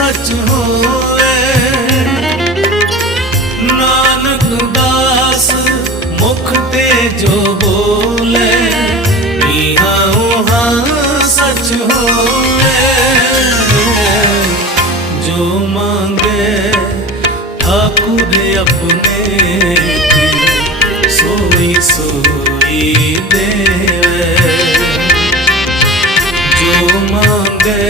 ਸੱਚ ਹੋਵੇ। ਨਾਨਕ ਦਾਸ ਮੁਖ ਤੇ ਜੋ ਬੋਲੇ ਨੀਹਾ ਹਾਂ ਸੱਚ ਹੋਵੇ। ਜੋ ਮੰਗੇ ਠਾਕੁਰ ਆਪਣੇ ਸੋਈ ਸੋਈ ਦੇਵੇ। ਜੋ ਮੰਗੇ